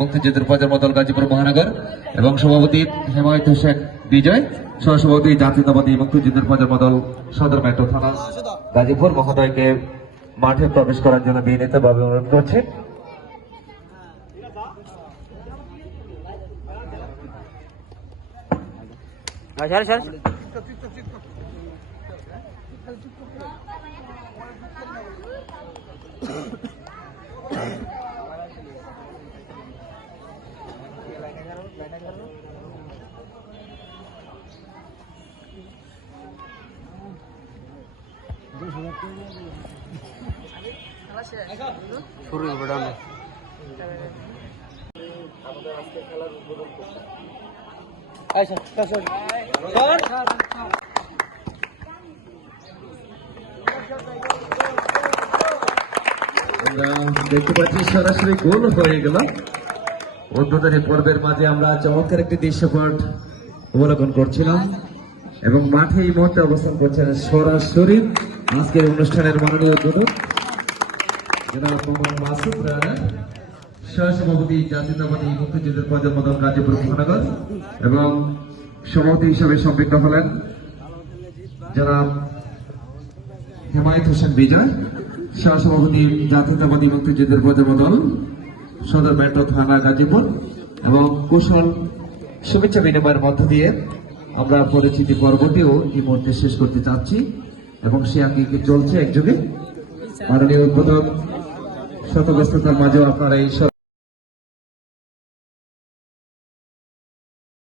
মুক্তিযুদ্ধের প্রজন্ম দল গাজীপুর মহানগর এবং সভাপতি হেমায়ত হোসেন বিজয়, সহসভাপতি জাতীয়তাবাদী মুক্তিযুদ্ধের প্রজন্ম দল সদর মেট্রো থানা গাজীপুর মহোদয়কে মাঠে প্রবেশ করার জন্য বিনীতভাবে অনুরোধ করছি। দেখতে পাচ্ছি সরাসরি গোল হয়ে গেল। উদ্বোধনী পর্বের মাঝে আমরা চমৎকার একটি দৃশ্যপট অবলোকন করছিলাম এবং মাঠে এই মুহূর্তে অবস্থান করছেন সরাসরি আজকের অনুষ্ঠানের মাননীয় উদ্বোধক জনাব মোহাম্মদ মাসুদ রানা, সহসভাপতি জাতীয়তাবাদী মুক্তিযুদ্ধের প্রজন্ম দল গাজীপুর মহানগর এবং সভাপতি হিসেবে সম্পৃক্ত হলেন জনাব হেমায়ত হোসেন বিজয়, সহসভাপতি জাতীয়তাবাদী মুক্তিযুদ্ধের প্রজন্ম দল সদর মেট্রো থানা গাজীপুর। এবং কুশল শুভেচ্ছা বিনিময়ের মধ্য দিয়ে আমরা পরিচিতি পর্বটিও এই মুহূর্তে শেষ করতে চাচ্ছি এবং সে আঙ্গিকে চলছে একযোগে। মাননীয় উদ্বোধক শত ব্যস্ততার মাঝেও আপনারা এই